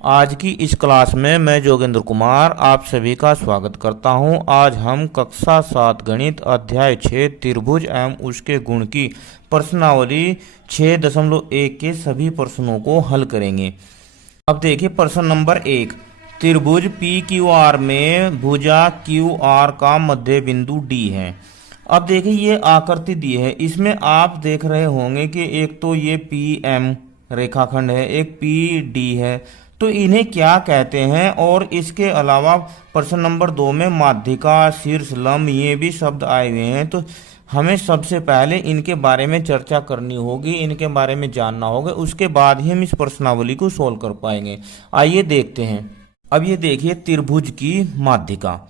आज की इस क्लास में मैं जोगेंद्र कुमार आप सभी का स्वागत करता हूं। आज हम कक्षा 7 गणित अध्याय 6 त्रिभुज एवं उसके गुण की प्रश्नावली 6.1 के सभी प्रश्नों को हल करेंगे। अब देखिए प्रश्न नंबर 1। त्रिभुज पी क्यू आर में भुजा क्यू आर का मध्य बिंदु डी है। अब देखिए ये आकृति दी है, इसमें आप देख रहे होंगे कि एक तो ये पी एम रेखाखंड है, एक पी डी है। तो इन्हें क्या कहते हैं? और इसके अलावा प्रश्न नंबर 2 में माध्यिका, शीर्ष, लंब ये भी शब्द आए हुए हैं। तो हमें सबसे पहले इनके बारे में चर्चा करनी होगी, इनके बारे में जानना होगा, उसके बाद ही हम इस प्रश्नावली को सोल्व कर पाएंगे। आइए देखते हैं। अब ये देखिए त्रिभुज की माध्यिका।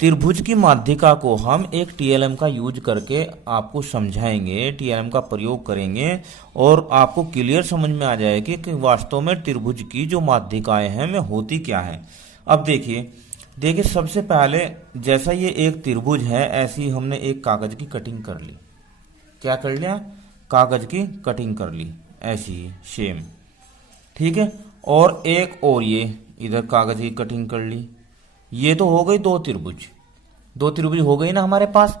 त्रिभुज की माध्यिका को हम एक टीएलएम का यूज करके आपको समझाएंगे, टीएलएम का प्रयोग करेंगे और आपको क्लियर समझ में आ जाएगी कि वास्तव में त्रिभुज की जो माध्यिकाएं हैं वे होती क्या है। अब देखिए सबसे पहले जैसा ये एक त्रिभुज है, ऐसी हमने एक कागज की कटिंग कर ली। क्या कर लिया? कागज की कटिंग कर ली, ऐसी ही सेम, ठीक है। और एक और ये इधर कागज की कटिंग कर ली। ये तो हो गई दो त्रिभुज हो गई ना हमारे पास।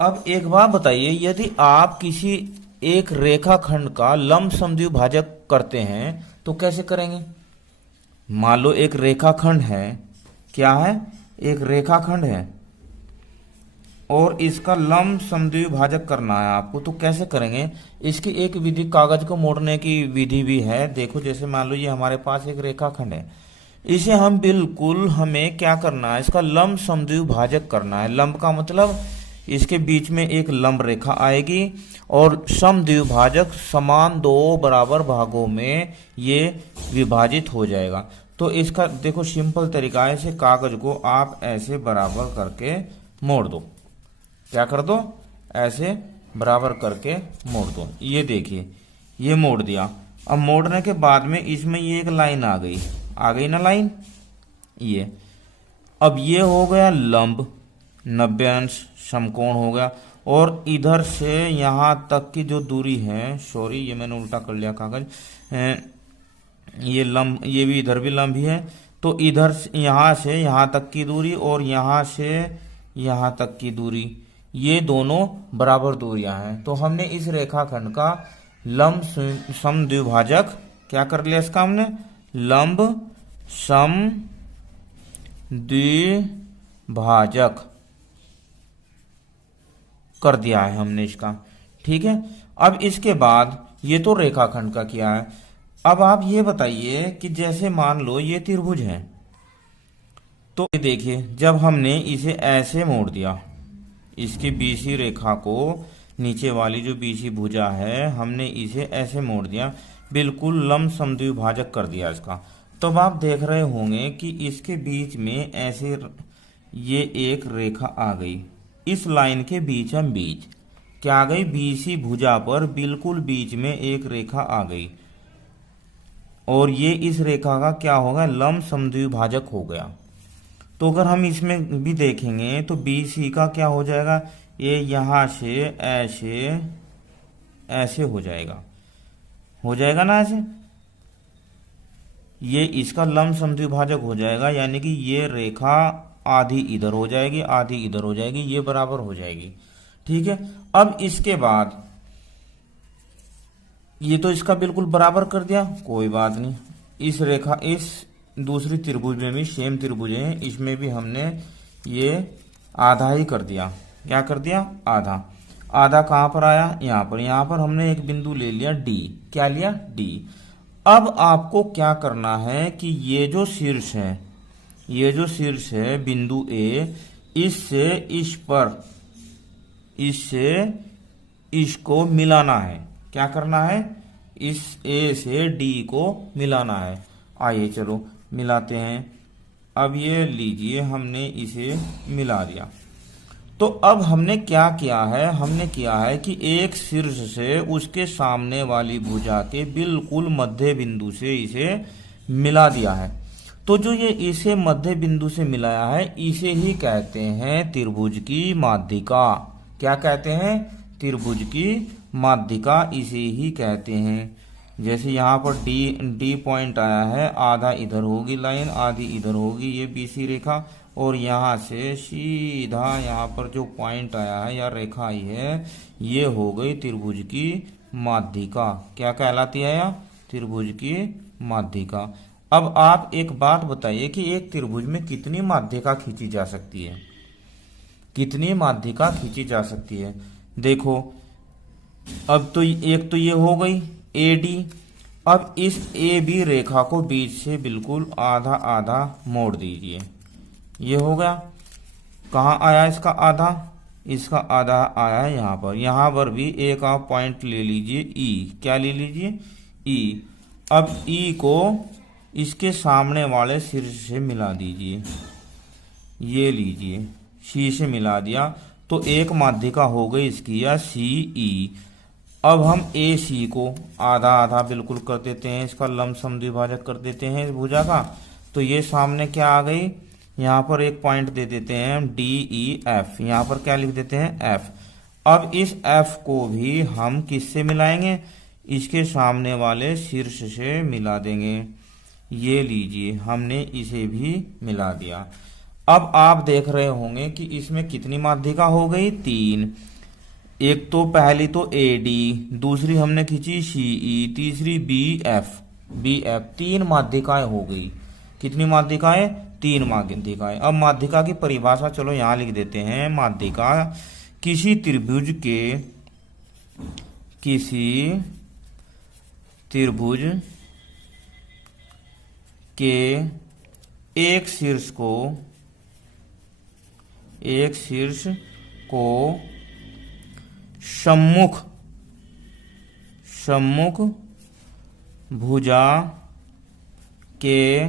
अब एक बात बताइए, यदि आप किसी एक रेखाखंड का लंब समद्विभाजक करते हैं तो कैसे करेंगे? मान लो एक रेखाखंड है, क्या है? एक रेखाखंड है और इसका लंब समद्विभाजक करना है आपको, तो कैसे करेंगे? इसकी एक विधि कागज को मोड़ने की विधि भी है। देखो जैसे मान लो ये हमारे पास एक रेखाखंड है, इसे हम बिल्कुल हमें क्या करना है? इसका लंब समद्विभाजक करना है। लंब का मतलब इसके बीच में एक लंब रेखा आएगी और समद्विभाजक समान दो बराबर भागों में ये विभाजित हो जाएगा। तो इसका देखो सिंपल तरीका है, इसे कागज को आप ऐसे बराबर करके मोड़ दो। क्या कर दो? ऐसे बराबर करके मोड़ दो। ये देखिए ये मोड़ दिया। अब मोड़ने के बाद में इसमें ये एक लाइन आ गई ना लाइन ये। अब ये हो गया लंब 90 अंश समकोण हो गया। और इधर से यहां तक की जो दूरी है, सॉरी ये मैंने उल्टा कर लिया कागज, ये लंब, ये भी इधर भी लंब ही है। तो इधर यहां से यहां तक की दूरी और यहां से यहां तक की दूरी, ये दोनों बराबर दूरियां हैं। तो हमने इस रेखाखंड का लंब समद्विभाजक क्या कर लिया? इसका हमने लंब समद्विभाजक कर दिया है हमने इसका, ठीक है। अब इसके बाद ये तो रेखाखंड का किया है। अब आप ये बताइए कि जैसे मान लो ये त्रिभुज है, तो देखिए जब हमने इसे ऐसे मोड़ दिया, इसकी बीसी रेखा को, नीचे वाली जो बीसी भुजा है, हमने इसे ऐसे मोड़ दिया, बिल्कुल लंब समद्विभाजक कर दिया इसका। तब आप देख रहे होंगे कि इसके बीच में ऐसे ये एक रेखा आ गई। इस लाइन के बीचम बीच क्या आ गई? बीसी भुजा पर बिल्कुल बीच में एक रेखा आ गई और ये इस रेखा का क्या होगा? लंब समद्विभाजक हो गया। तो अगर हम इसमें भी देखेंगे तो बीसी का क्या हो जाएगा? ये यहां से ऐसे ऐसे हो जाएगा ना ऐसे। ये इसका लंब समद्विभाजक हो जाएगा, यानी कि ये रेखा आधी इधर हो जाएगी, आधी इधर हो जाएगी, ये बराबर हो जाएगी, ठीक है। अब इसके बाद ये तो इसका बिल्कुल बराबर कर दिया, कोई बात नहीं। इस रेखा, इस दूसरी त्रिभुज में भी सेम त्रिभुज है, इसमें भी हमने ये आधा ही कर दिया। क्या कर दिया? आधा। आधा कहां पर आया? यहां पर हमने एक बिंदु ले लिया डी। क्या लिया? डी। अब आपको क्या करना है कि ये जो शीर्ष है बिंदु ए, इससे इसको मिलाना है। क्या करना है? इस ए से डी को मिलाना है। आइए चलो मिलाते हैं। अब ये लीजिए, हमने इसे मिला दिया। तो अब हमने क्या किया है? हमने किया है कि एक शीर्ष से उसके सामने वाली भुजा के बिल्कुल मध्य बिंदु से इसे मिला दिया है। तो जो ये इसे मध्य बिंदु से मिलाया है, इसे ही कहते हैं त्रिभुज की माध्यिका। क्या कहते हैं? त्रिभुज की माध्यिका इसे ही कहते हैं। जैसे यहाँ पर डी पॉइंट आया है, आधा इधर होगी लाइन, आधी इधर होगी ये BC रेखा, और यहाँ से सीधा यहाँ पर जो पॉइंट आया है या रेखा आई है, ये हो गई त्रिभुज की माध्यिका। क्या कहलाती है यह? त्रिभुज की माध्यिका। अब आप एक बात बताइए कि एक त्रिभुज में कितनी माध्यिका खींची जा सकती है? कितनी माध्यिका खींची जा सकती है? देखो, अब तो एक तो ये हो गई AD। अब इस AB रेखा को बीच से बिल्कुल आधा आधा मोड़ दीजिए। ये हो गया। कहाँ आया इसका आधा? इसका आधा आया है यहाँ पर। यहाँ पर भी एक आप पॉइंट ले लीजिए E। क्या ले लीजिए? E। अब E को इसके सामने वाले शीर्ष से मिला दीजिए। ये लीजिए, C से मिला दिया तो एक माध्यिका हो गई इसकी या CE। अब हम AC को आधा आधा बिल्कुल कर देते हैं, इसका लंब समद्विभाजक कर देते हैं इस भुजा का। तो ये सामने क्या आ गई? यहाँ पर एक पॉइंट दे देते हैं DEF। यहाँ पर क्या लिख देते हैं? F। अब इस F को भी हम किससे मिलाएंगे? इसके सामने वाले शीर्ष से मिला देंगे। ये लीजिए, हमने इसे भी मिला दिया। अब आप देख रहे होंगे कि इसमें कितनी माध्यिका हो गई? 3। एक तो पहली तो AD, दूसरी हमने खींची CE, तीसरी BF। 3 माध्यिकाएं हो गई। कितनी माध्यिकाएं? 3 माध्यिकाएं। अब माध्यिका की परिभाषा चलो यहां लिख देते हैं। माध्यिका किसी त्रिभुज के एक शीर्ष को सम्मुख भुजा के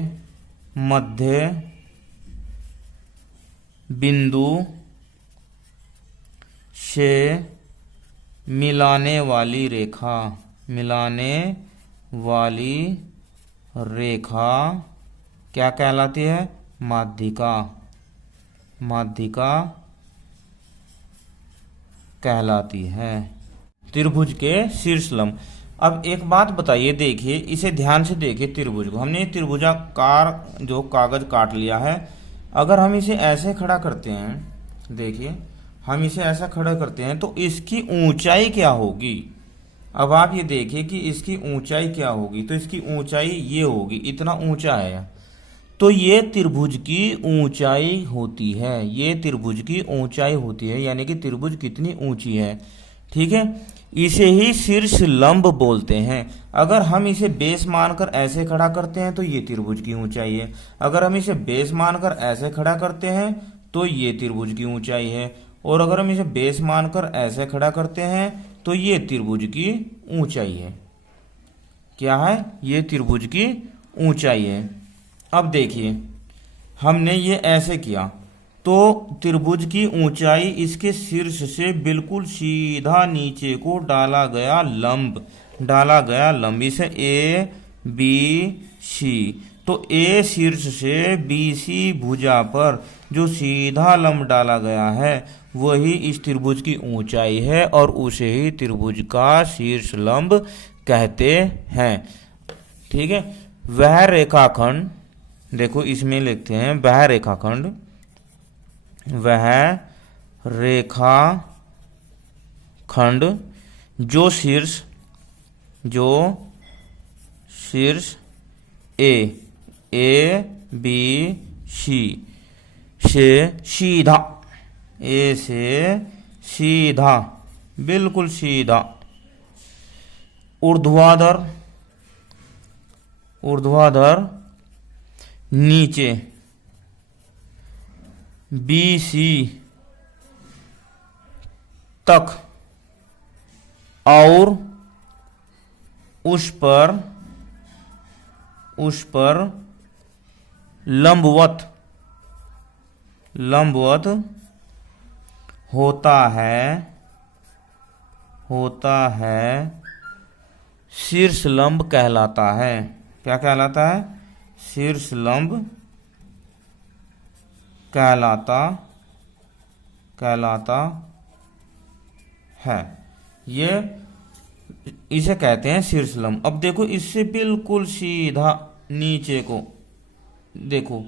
मध्य बिंदु से मिलाने वाली रेखा क्या कहलाती है? माध्यिका कहलाती है। त्रिभुज के शीर्ष लंब। अब एक बात बताइए, देखिए इसे ध्यान से देखिए। त्रिभुज को हमने त्रिभुजाकार जो कागज काट लिया है, अगर हम इसे ऐसे खड़ा करते हैं, देखिए हम इसे ऐसा खड़ा करते हैं तो इसकी ऊंचाई क्या होगी? अब आप ये देखिए कि इसकी ऊंचाई क्या होगी। तो इसकी ऊंचाई ये होगी, इतना ऊंचा है। तो ये त्रिभुज की ऊंचाई होती है। ये त्रिभुज की ऊंचाई होती है, यानी कि त्रिभुज कितनी ऊंची है। ठीक है, इसे ही शीर्ष लंब बोलते हैं। अगर हम इसे बेस मानकर ऐसे खड़ा करते हैं तो ये त्रिभुज की ऊंचाई है। अगर हम इसे बेस मानकर ऐसे खड़ा करते हैं तो ये त्रिभुज की ऊंचाई है। और अगर हम इसे बेस मानकर ऐसे खड़ा करते हैं तो ये त्रिभुज की ऊंचाई है। क्या है? ये त्रिभुज की ऊंचाई है। अब देखिए, हमने ये ऐसे किया तो त्रिभुज की ऊंचाई इसके शीर्ष से बिल्कुल सीधा नीचे को डाला गया लंब इसे ABC। तो A शीर्ष से BC भुजा पर जो सीधा लंब डाला गया है वही इस त्रिभुज की ऊंचाई है और उसे ही त्रिभुज का शीर्ष लंब कहते हैं। ठीक है, वह रेखाखंड, देखो इसमें लिखते हैं वह रेखाखंड जो शीर्ष ABC से सीधा बिल्कुल सीधा ऊर्ध्वाधर नीचे BC तक और उस पर लंबवत होता है शीर्ष लंब कहलाता है। क्या कहलाता है? शीर्ष लंब कहलाता है। ये इसे कहते हैं शीर्षलंब। अब देखो इससे बिल्कुल सीधा नीचे को देखो।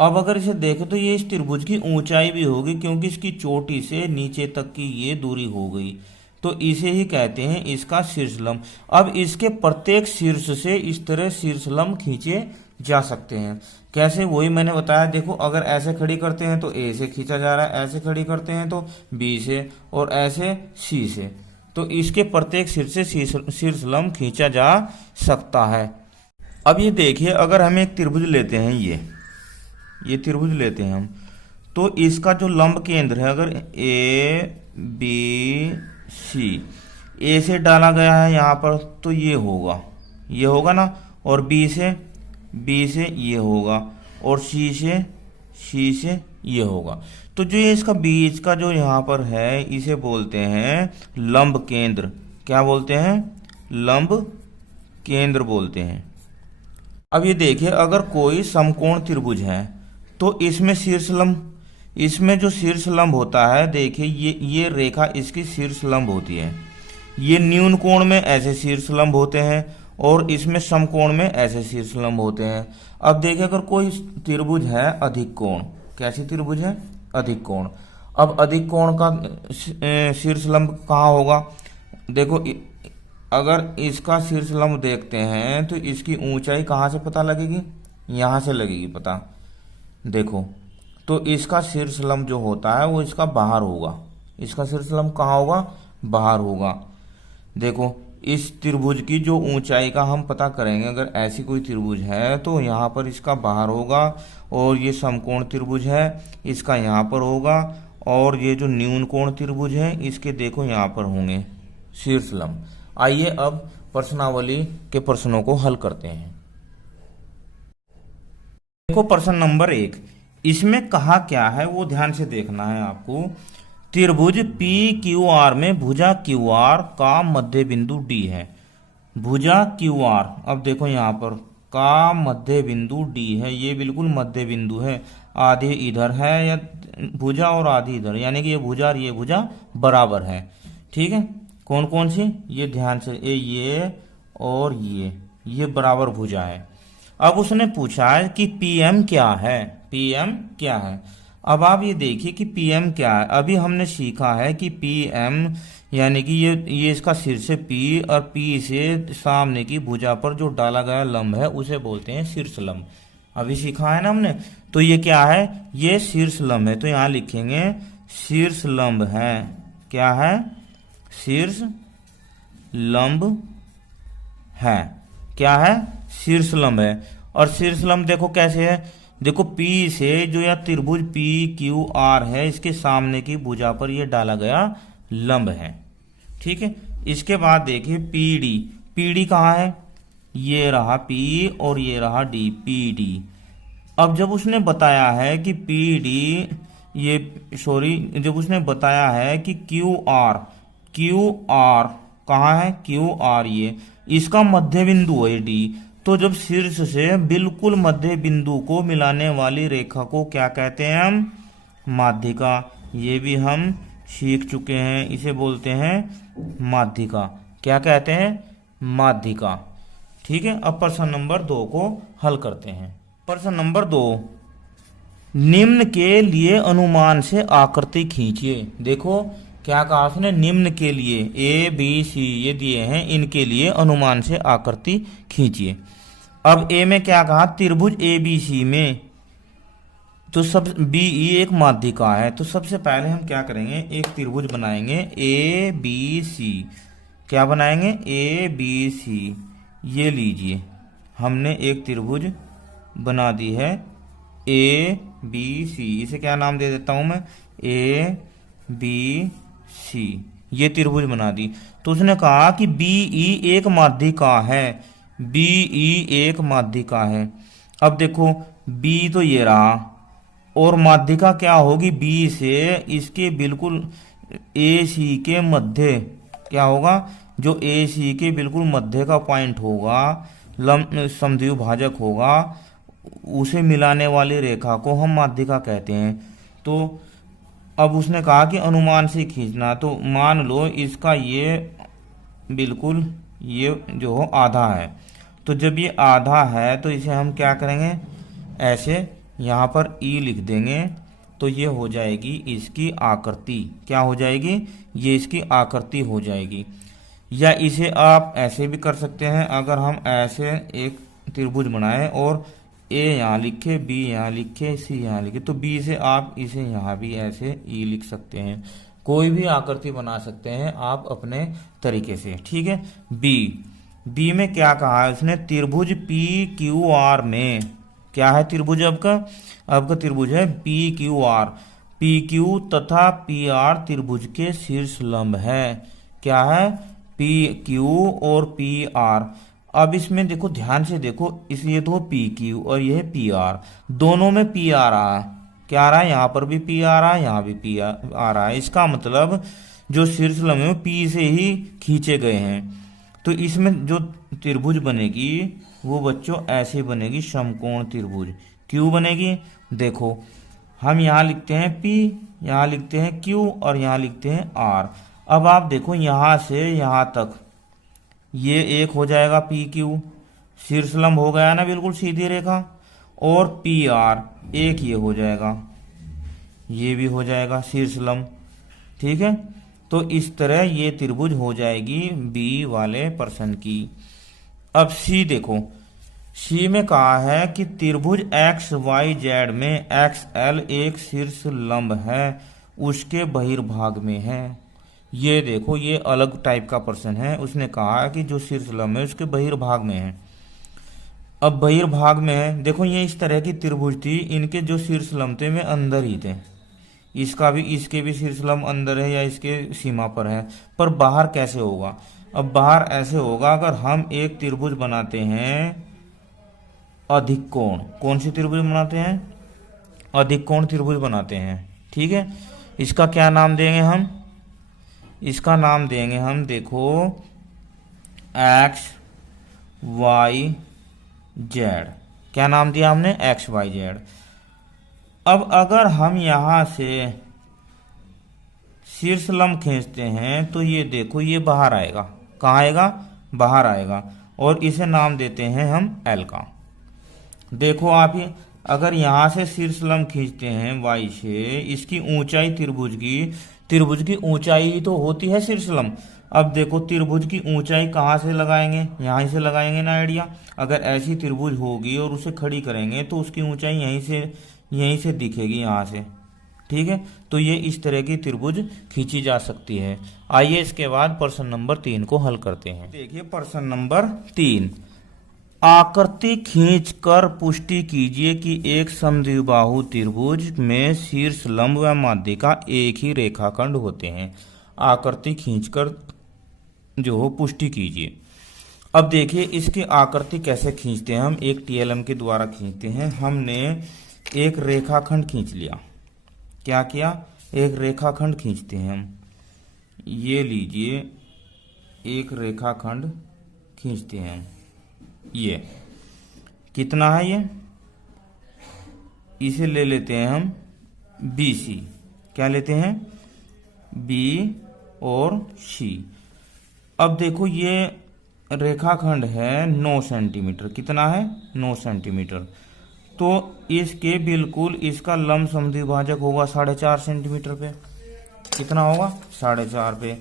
अब अगर इसे देखें तो ये इस त्रिभुज की ऊंचाई भी होगी, क्योंकि इसकी चोटी से नीचे तक की ये दूरी हो गई, तो इसे ही कहते हैं इसका शीर्षलंब। अब इसके प्रत्येक शीर्ष से इस तरह शीर्षलंब खींचे जा सकते हैं। कैसे, वही मैंने बताया। देखो अगर ऐसे खड़ी करते हैं तो ए से खींचा जा रहा है, ऐसे खड़ी करते हैं तो बी से, और ऐसे सी से, तो इसके प्रत्येक शीर्ष से शीर्षलंब खींचा जा सकता है। अब ये देखिए, अगर हम एक त्रिभुज लेते हैं, ये त्रिभुज लेते हैं हम, तो इसका जो लंब केंद्र है, अगर ए बी सी, ए से डाला गया है यहाँ पर तो ये होगा ना, और बी से ये होगा, और सी से ये होगा। तो जो ये इसका बीच का जो यहाँ पर है, इसे बोलते हैं लंब केंद्र। क्या बोलते हैं? लंब केंद्र बोलते हैं। अब ये देखिए, अगर कोई समकोण त्रिभुज है तो इसमें इसमें जो शीर्षलंब होता है, देखिए ये रेखा इसकी शीर्षलंब होती है। ये न्यून कोण में ऐसे शीर्षलंब होते हैं, और इसमें समकोण में ऐसे शीर्षलंब होते हैं। अब देखिए, अगर कोई त्रिभुज है अधिक कोण, कैसी त्रिभुज है? अधिक कोण। अब अधिक कोण का शीर्षलंब कहाँ होगा? देखो अगर इसका शीर्षलंब देखते हैं तो इसकी ऊंचाई कहाँ से पता लगेगी? यहाँ से लगेगी पता। देखो, तो इसका शीर्षलंब जो होता है वो इसका बाहर होगा। इसका शीर्षलंब कहाँ होगा? बाहर होगा। देखो, इस त्रिभुज की जो ऊंचाई का हम पता करेंगे, अगर ऐसी कोई त्रिभुज है तो यहाँ पर इसका बाहर होगा, और ये समकोण त्रिभुज है इसका यहाँ पर होगा, और ये जो न्यून कोण त्रिभुज है इसके देखो यहाँ पर होंगे शीर्षलंब। आइए अब प्रश्नावली के प्रश्नों को हल करते हैं। देखो प्रश्न नंबर 1, इसमें कहा क्या है वो ध्यान से देखना है आपको। त्रिभुज पी क्यू आर में भुजा क्यू आर का मध्य बिंदु डी है। भुजा क्यू आर, अब देखो यहाँ पर का मध्य बिंदु डी है, ये बिल्कुल मध्य बिंदु है। आधे इधर है या भुजा और आधी इधर, यानी कि ये भुजा और ये भुजा बराबर है। ठीक है, कौन कौन सी? ये ध्यान से, ये और ये बराबर भुजा है। अब उसने पूछा है कि पीएम क्या है? पीएम क्या है? अब आप ये देखिए कि पीएम क्या है। अभी हमने सीखा है कि पीएम यानी कि ये इसका शीर्ष पी, और पी से सामने की भुजा पर जो डाला गया लंब है उसे बोलते हैं शीर्षलंब। अभी सीखा है ना हमने। तो ये क्या है? ये शीर्षलंब है। तो यहाँ लिखेंगे शीर्षलंब है। क्या है? शीर्षलंब है। क्या है? शीर्षलंब है। और शीर्षलंब देखो कैसे है। देखो पी से जो या त्रिभुज पी क्यू आर है, इसके सामने की भुजा पर ये डाला गया लंब है। ठीक है, इसके बाद देखिए पीडी। पीडी कहाँ है? ये रहा पी और ये रहा डी, पीडी। अब जब उसने बताया है कि पीडी जब उसने बताया है कि क्यू आर कहाँ है? क्यू आर ये इसका मध्य बिंदु है डी, तो जब शीर्ष से बिल्कुल मध्य बिंदु को मिलाने वाली रेखा को क्या कहते हैं हम? माध्यिका। ये भी हम सीख चुके हैं, इसे बोलते हैं माध्यिका। क्या कहते हैं? माध्यिका। ठीक है, अब प्रश्न नंबर 2 को हल करते हैं। प्रश्न नंबर 2, निम्न के लिए अनुमान से आकृति खींचिए। देखो क्या कहा उसने? निम्न के लिए ए बी सी ये दिए हैं, इनके लिए अनुमान से आकृति खींचिए। अब ए में क्या कहा? त्रिभुज ए बी सी में तो सब बी ई एक माध्यिका है, तो सबसे पहले हम क्या करेंगे? एक त्रिभुज बनाएंगे ए बी सी। क्या बनाएंगे? A B C. ये लीजिए, हमने एक त्रिभुज बना दी है ए बी सी। इसे क्या नाम दे देता हूं मैं? A B C. ये त्रिभुज बना दी। तो उसने कहा कि बी ई एक माध्यिका है। बी ई एक माध्यिका है। अब देखो बी तो ये रहा, और माध्यिका क्या होगी? बी से इसके बिल्कुल ए सी के मध्य क्या होगा? जो ए सी के बिल्कुल मध्य का पॉइंट होगा, समद्विभाजक होगा, उसे मिलाने वाली रेखा को हम माध्यिका कहते हैं। तो अब उसने कहा कि अनुमान से खींचना। तो मान लो इसका ये बिल्कुल ये जो हो आधा है। तो जब ये आधा है तो इसे हम क्या करेंगे, ऐसे यहाँ पर ई लिख देंगे, तो ये हो जाएगी इसकी आकृति। क्या हो जाएगी, ये इसकी आकृति हो जाएगी। या इसे आप ऐसे भी कर सकते हैं, अगर हम ऐसे एक त्रिभुज बनाएं और ए यहाँ लिखे, बी यहाँ लिखे, सी यहाँ लिखे, तो बी से आप इसे यहाँ भी ऐसे ई लिख सकते हैं। कोई भी आकृति बना सकते हैं आप अपने तरीके से, ठीक है। बी में क्या कहा है उसने, त्रिभुज पी क्यू आर में क्या है त्रिभुज, आपका त्रिभुज है P Q R. P Q तथा पी आर त्रिभुज के शीर्ष लंब है। क्या है, पी क्यू और पी आर। अब इसमें देखो, ध्यान से देखो, इसलिए तो पी क्यू और यह पी आर, दोनों में पी आ रहा है। क्या आ रहा है, यहाँ पर भी पी आ रहा है, यहाँ भी पी आ रहा है। इसका मतलब जो शीर्ष लंब है पी से ही खींचे गए हैं। तो इसमें जो त्रिभुज बनेगी वो बच्चों ऐसे बनेगी, समकोण त्रिभुज। क्यों बनेगी, देखो हम यहाँ लिखते हैं पी, यहाँ लिखते हैं क्यू और यहाँ लिखते हैं आर। अब आप देखो यहाँ से यहाँ तक ये एक हो जाएगा पी क्यू, शीर्ष लंब हो गया ना बिल्कुल सीधी रेखा, और पी आर एक ये हो जाएगा, ये भी हो जाएगा शीर्ष लंब, ठीक है। तो इस तरह ये त्रिभुज हो जाएगी बी वाले प्रश्न की। अब सी देखो, सी में कहा है कि त्रिभुज एक्स वाई जेड में एक्स एल एक शीर्ष लंब है, उसके बहिर्भाग में है। ये देखो, ये अलग टाइप का प्रश्न है। उसने कहा कि जो शीर्ष लंब है उसके बहिर्भाग में है। अब बहिर्भाग में है, देखो ये इस तरह की त्रिभुज थी, इनके जो शीर्ष लंब थे वे अंदर ही थे। इसका भी, इसके भी शीर्ष लंब अंदर है या इसके सीमा पर है, पर बाहर कैसे होगा। अब बाहर ऐसे होगा, अगर हम एक त्रिभुज बनाते हैं अधिक कोण, कौन सी त्रिभुज बनाते हैं, अधिक कोण त्रिभुज बनाते हैं, ठीक है। इसका क्या नाम देंगे हम, इसका नाम देंगे हम, देखो एक्स वाई जेड। क्या नाम दिया हमने, एक्स वाई जेड। अब अगर हम यहां से शीर्ष लंब खींचते हैं तो ये देखो ये बाहर आएगा। कहाँ आएगा, बाहर आएगा, और इसे नाम देते हैं हम एल का। देखो आप ही, अगर यहां से शीर्ष लंब खींचते हैं वाई से, इसकी ऊंचाई त्रिभुज की ऊंचाई तो होती है शीर्ष लंब। अब देखो त्रिभुज की ऊंचाई कहाँ से लगाएंगे, यहीं से लगाएंगे ना आइडिया। अगर ऐसी त्रिभुज होगी और उसे खड़ी करेंगे तो उसकी ऊंचाई यहीं से दिखेगी, यहाँ से, ठीक है। तो ये इस तरह की त्रिभुज खींची जा सकती है। आइए इसके बाद प्रश्न नंबर 3 को हल करते हैं। देखिए प्रश्न नंबर 3, आकृति खींचकर पुष्टि कीजिए कि एक समद्विबाहु त्रिभुज में शीर्ष लंब व माध्यिका एक ही रेखाखंड होते हैं। आकृति खींचकर जो हो पुष्टि कीजिए। अब देखिए इसकी आकृति कैसे खींचते हैं हम, एक टीएलएम के द्वारा खींचते हैं। हमने एक रेखाखंड खींच लिया, क्या किया, एक रेखाखंड खींचते हैं हम। ये लीजिए एक रेखाखंड खींचते हैं हम। ये कितना है, ये इसे ले लेते हैं हम बी सी। क्या लेते हैं, बी और सी। अब देखो ये रेखाखंड है 9 सेंटीमीटर, कितना है, 9 सेंटीमीटर। तो इसके बिल्कुल इसका लंब समद्विभाजक होगा 4.5 सेंटीमीटर पे। कितना होगा, 4.5 पे।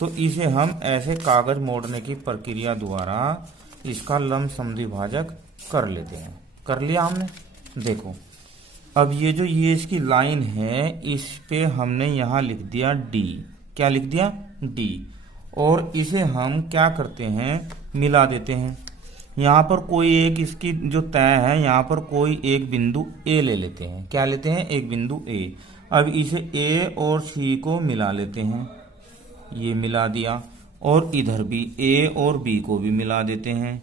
तो इसे हम ऐसे कागज मोड़ने की प्रक्रिया द्वारा इसका लंब समद्विभाजक कर लेते हैं। कर लिया हमने। देखो अब ये इसकी लाइन है, इस पे हमने यहाँ लिख दिया डी। क्या लिख दिया, डी। और इसे हम क्या करते हैं, मिला देते हैं। यहाँ पर कोई एक इसकी जो तय है, यहाँ पर कोई एक बिंदु ए ले लेते हैं। क्या लेते हैं, एक बिंदु ए। अब इसे ए और सी को मिला लेते हैं, ये मिला दिया। और इधर भी ए और बी को भी मिला देते हैं,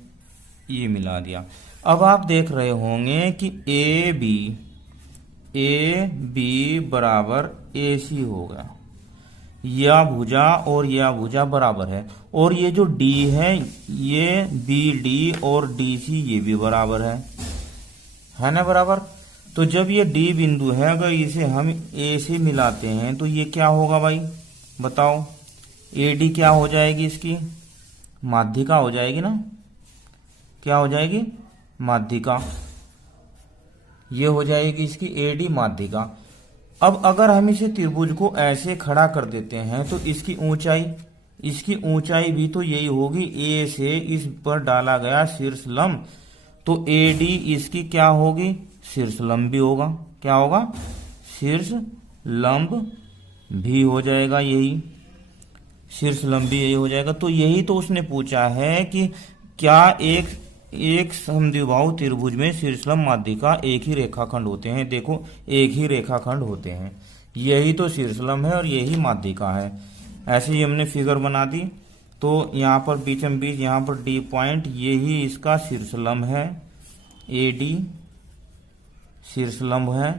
ये मिला दिया। अब आप देख रहे होंगे कि ए बी बराबर ए सी होगा। यह भुजा और यह भुजा बराबर है। और ये जो डी है, ये बी डी और डी सी ये भी बराबर है ना, बराबर। तो जब ये डी बिंदु है, अगर इसे हम ए से मिलाते हैं तो ये क्या होगा भाई, बताओ। ए डी क्या हो जाएगी इसकी, माध्यिका हो जाएगी ना, क्या हो जाएगी, माध्यिका। ये हो जाएगी इसकी एडी माध्यिका। अब अगर हम इसे त्रिभुज को ऐसे खड़ा कर देते हैं तो इसकी ऊंचाई भी तो यही होगी, ए से इस पर डाला गया शीर्ष लंब, तो एडी इसकी क्या होगी, शीर्ष लंब भी होगा। क्या होगा, शीर्ष लंब भी हो जाएगा, यही शीर्ष लंब भी यही हो जाएगा। तो यही तो उसने पूछा है कि क्या एक समद्विबाहु त्रिभुज में शीर्षलंब माध्यिका एक ही रेखाखंड होते हैं। देखो एक ही रेखाखंड होते हैं, यही तो शीर्षलंब है और यही माध्यिका है। ऐसे ही हमने फिगर बना दी, तो यहाँ पर बीचम बीच यहाँ पर डी पॉइंट, यही इसका शीर्षलंब है, ए डी शीर्षलंब है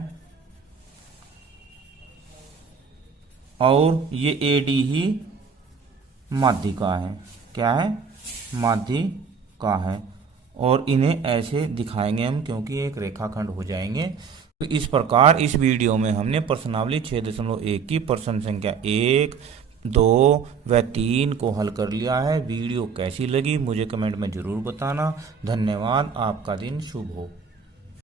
और ये ए डी ही माध्यिका है। क्या है, माध्यिका है। और इन्हें ऐसे दिखाएंगे हम क्योंकि एक रेखाखंड हो जाएंगे। तो इस प्रकार इस वीडियो में हमने प्रश्नावली 6.1 की प्रश्न संख्या 1, 2 व 3 को हल कर लिया है। वीडियो कैसी लगी मुझे कमेंट में जरूर बताना। धन्यवाद, आपका दिन शुभ हो।